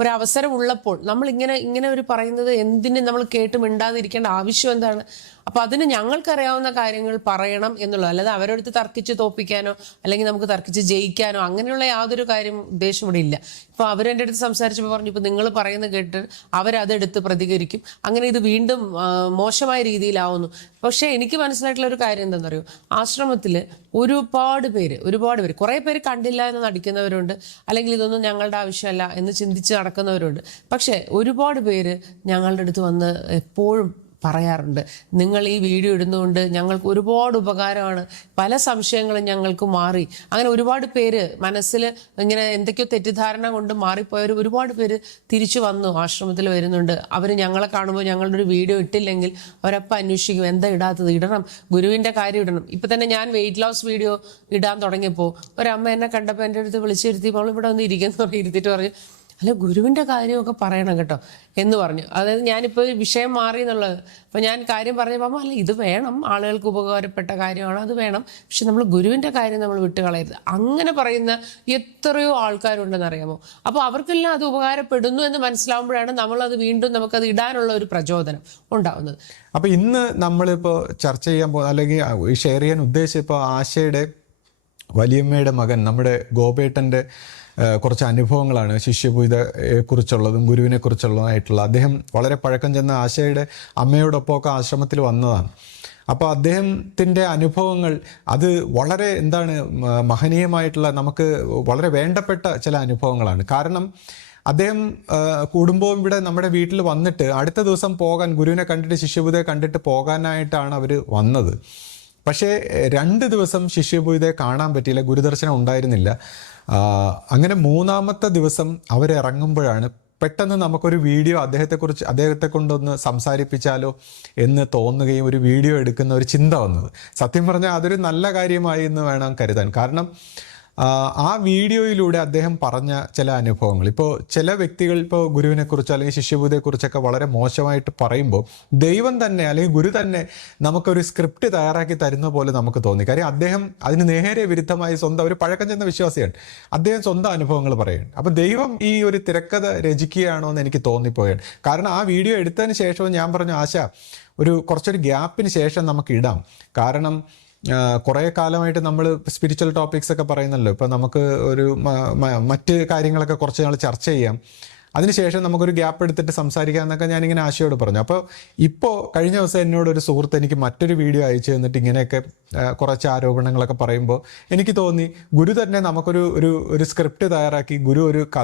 ഒരവസരം ഉള്ളപ്പോൾ നമ്മൾ ഇങ്ങനെ ഒരു പറയുന്നത് എന്തിന് നമ്മൾ കേട്ട് മിണ്ടാതിരിക്കേണ്ട ആവശ്യം എന്താണ്? അപ്പൊ അതിന് ഞങ്ങൾക്കറിയാവുന്ന കാര്യങ്ങൾ പറയണം എന്നുള്ളത്, അല്ലാതെ അവരെടുത്ത് തർക്കിച്ച് തോപ്പിക്കാനോ അല്ലെങ്കിൽ നമുക്ക് തർക്കിച്ച് ജയിക്കാനോ അങ്ങനെയുള്ള യാതൊരു കാര്യം ഉദ്ദേശം ഇവിടെ ഇല്ല. ഇപ്പൊ അവരെൻ്റെ അടുത്ത് സംസാരിച്ചപ്പോൾ പറഞ്ഞു, ഇപ്പൊ നിങ്ങൾ പറയുന്നത് കേട്ട് അവരതെടുത്ത് പ്രതികരിക്കും, അങ്ങനെ ഇത് വീണ്ടും മോശമായ രീതിയിലാവുന്നു. പക്ഷെ എനിക്ക് മനസ്സിലായിട്ടുള്ള ഒരു കാര്യം എന്താണെന്നറിയോ, ആശ്രമത്തില് ഒരുപാട് പേര് കുറെ പേര് കണ്ടില്ല എന്ന് നടിക്കുന്നവരുണ്ട്, അല്ലെങ്കിൽ ഇതൊന്നും ഞങ്ങളുടെ ആവശ്യമല്ല എന്ന് ചിന്തിച്ച് നടക്കുന്നവരുണ്ട്. പക്ഷെ ഒരുപാട് പേര് ഞങ്ങളുടെ അടുത്ത് വന്ന് എപ്പോഴും പറയാറുണ്ട്, നിങ്ങൾ ഈ വീഡിയോ ഇടുന്നതുകൊണ്ട് ഞങ്ങൾക്ക് ഒരുപാട് ഉപകാരമാണ്, പല സംശയങ്ങളും ഞങ്ങൾക്ക് മാറി. അങ്ങനെ ഒരുപാട് പേര് മനസ്സിൽ ഇങ്ങനെ എന്തൊക്കെയോ തെറ്റിദ്ധാരണ കൊണ്ട് മാറിപ്പോയവർ ഒരുപാട് പേര് തിരിച്ചു വന്നു ആശ്രമത്തിൽ വരുന്നുണ്ട്. അവർ ഞങ്ങളെ കാണുമ്പോൾ ഞങ്ങളുടെ ഒരു വീഡിയോ ഇട്ടില്ലെങ്കിൽ അവരപ്പം അന്വേഷിക്കും, എന്താ ഇടാത്തത്, ഇടണം, ഗുരുവിൻ്റെ കാര്യം ഇടണം. ഇപ്പം തന്നെ ഞാൻ വെയിറ്റ് ലോസ് വീഡിയോ ഇടാൻ തുടങ്ങിയപ്പോൾ ഒരമ്മ എന്നെ കണ്ടപ്പോൾ എൻ്റെ അടുത്ത് വിളിച്ചിരുത്തിയപ്പോൾ അവൾ ഇവിടെ ഒന്ന് ഇരിക്കുന്നു ഇരുത്തിയിട്ട് പറഞ്ഞു, അല്ല ഗുരുവിൻ്റെ കാര്യമൊക്കെ പറയണം കേട്ടോ എന്ന് പറഞ്ഞു. അതായത് ഞാനിപ്പോൾ വിഷയം മാറി എന്നുള്ളത്. അപ്പോൾ ഞാൻ കാര്യം പറഞ്ഞപ്പോൾ അല്ല ഇത് വേണം, ആളുകൾക്ക് ഉപകാരപ്പെട്ട കാര്യമാണ്, അത് വേണം, പക്ഷെ നമ്മൾ ഗുരുവിൻ്റെ കാര്യം നമ്മൾ വിട്ടുകളയരുത്. അങ്ങനെ പറയുന്ന എത്രയോ ആൾക്കാരുണ്ടെന്ന് അറിയാമോ? അപ്പോൾ അവർക്കെല്ലാം അത് ഉപകാരപ്പെടുന്നു എന്ന് മനസ്സിലാവുമ്പോഴാണ് നമ്മളത് വീണ്ടും നമുക്കത് ഇടാനുള്ള ഒരു പ്രചോദനം ഉണ്ടാവുന്നത്. അപ്പോൾ ഇന്ന് നമ്മളിപ്പോൾ ചർച്ച ചെയ്യാൻ അല്ലെങ്കിൽ ഷെയർ ചെയ്യാൻ ഉദ്ദേശിച്ച ഇപ്പോൾ ആശയുടെ വലിയമ്മയുടെ മകൻ നമ്മുടെ ഗോപേട്ടൻ്റെ കുറച്ച് അനുഭവങ്ങളാണ് ശിഷ്യപൂജയെക്കുറിച്ചുള്ളതും ഗുരുവിനെക്കുറിച്ചുള്ളതായിട്ടുള്ള. അദ്ദേഹം വളരെ പഴക്കം ചെന്ന ആശയുടെ അമ്മയോടൊപ്പമൊക്കെ ആശ്രമത്തിൽ വന്നതാണ്. അപ്പോൾ അദ്ദേഹത്തിൻ്റെ അനുഭവങ്ങൾ അത് വളരെ മഹനീയമായിട്ടുള്ള, നമുക്ക് വളരെ വേണ്ടപ്പെട്ട ചില അനുഭവങ്ങളാണ്. കാരണം അദ്ദേഹം കുടുംബവും ഇവിടെ നമ്മുടെ വീട്ടിൽ വന്നിട്ട് അടുത്ത ദിവസം പോകാൻ, ഗുരുവിനെ കണ്ടിട്ട് ശിഷ്യപൂജയെ കണ്ടിട്ട് പോകാനായിട്ടാണ് അവർ വന്നത്. പക്ഷേ 2 ദിവസം ശിഷ്യപൂജയെ കാണാൻ പറ്റിയില്ല, ഗുരുദർശനം ഉണ്ടായിരുന്നില്ല. അങ്ങനെ 3-ാമത്തെ ദിവസം അവരിറങ്ങുമ്പോഴാണ് പെട്ടെന്ന് നമുക്കൊരു വീഡിയോ അദ്ദേഹത്തെ കൊണ്ടൊന്ന് സംസാരിപ്പിച്ചാലോ എന്ന് തോന്നുകയും ഒരു വീഡിയോ എടുക്കുന്ന ഒരു ചിന്ത വന്നത്. സത്യം പറഞ്ഞാൽ അതൊരു നല്ല കാര്യമായി എന്ന് വേണം കരുതാൻ. കാരണം ആ വീഡിയോയിലൂടെ അദ്ദേഹം പറഞ്ഞ ചില അനുഭവങ്ങൾ, ഇപ്പോൾ ചില വ്യക്തികൾ ഇപ്പോൾ ഗുരുവിനെക്കുറിച്ചോ അല്ലെങ്കിൽ ശിഷ്യപൂജയെക്കുറിച്ചൊക്കെ വളരെ മോശമായിട്ട് പറയുമ്പോൾ ദൈവം തന്നെ അല്ലെങ്കിൽ ഗുരു തന്നെ നമുക്കൊരു സ്ക്രിപ്റ്റ് തയ്യാറാക്കി തരുന്ന പോലെ നമുക്ക് തോന്നി. കാര്യം അദ്ദേഹം അതിന് നേരെ വിരുദ്ധമായി ഒരു പഴക്കം ചെന്ന വിശ്വാസിയാണ്, അദ്ദേഹം സ്വന്തം അനുഭവങ്ങൾ പറയുകയാണ്. അപ്പോൾ ദൈവം ഈ ഒരു തിരക്കഥ രചിക്കുകയാണോ എന്ന് എനിക്ക് തോന്നിപ്പോയാണ്. കാരണം ആ വീഡിയോ എടുത്തതിന് ശേഷവും ഞാൻ പറഞ്ഞു, ആശ കുറച്ചൊരു ഗ്യാപ്പിന് ശേഷം നമുക്ക് ഇടാം. കാരണം കുറേ കാലമായിട്ട് നമ്മൾ സ്പിരിച്വൽ ടോപ്പിക്സ് ഒക്കെ പറയുന്നല്ലോ, ഇപ്പോൾ നമുക്ക് ഒരു മറ്റ് കാര്യങ്ങളൊക്കെ കുറച്ച് നാൾ ചർച്ച ചെയ്യാം, അതിനുശേഷം നമുക്കൊരു ഗ്യാപ്പ് എടുത്തിട്ട് സംസാരിക്കാം എന്നൊക്കെ ഞാനിങ്ങനെ ആശയോട് പറഞ്ഞു. അപ്പോൾ ഇപ്പോൾ കഴിഞ്ഞ ദിവസം എന്നോടൊരു സുഹൃത്ത് എനിക്ക് മറ്റൊരു വീഡിയോ അയച്ചു തന്നിട്ട് ഇങ്ങനെയൊക്കെ കുറച്ച് ആരോപണങ്ങളൊക്കെ പറയുമ്പോൾ എനിക്ക് തോന്നി ഗുരു തന്നെ നമുക്കൊരു സ്ക്രിപ്റ്റ് തയ്യാറാക്കി, ഗുരു ഒരു കഥ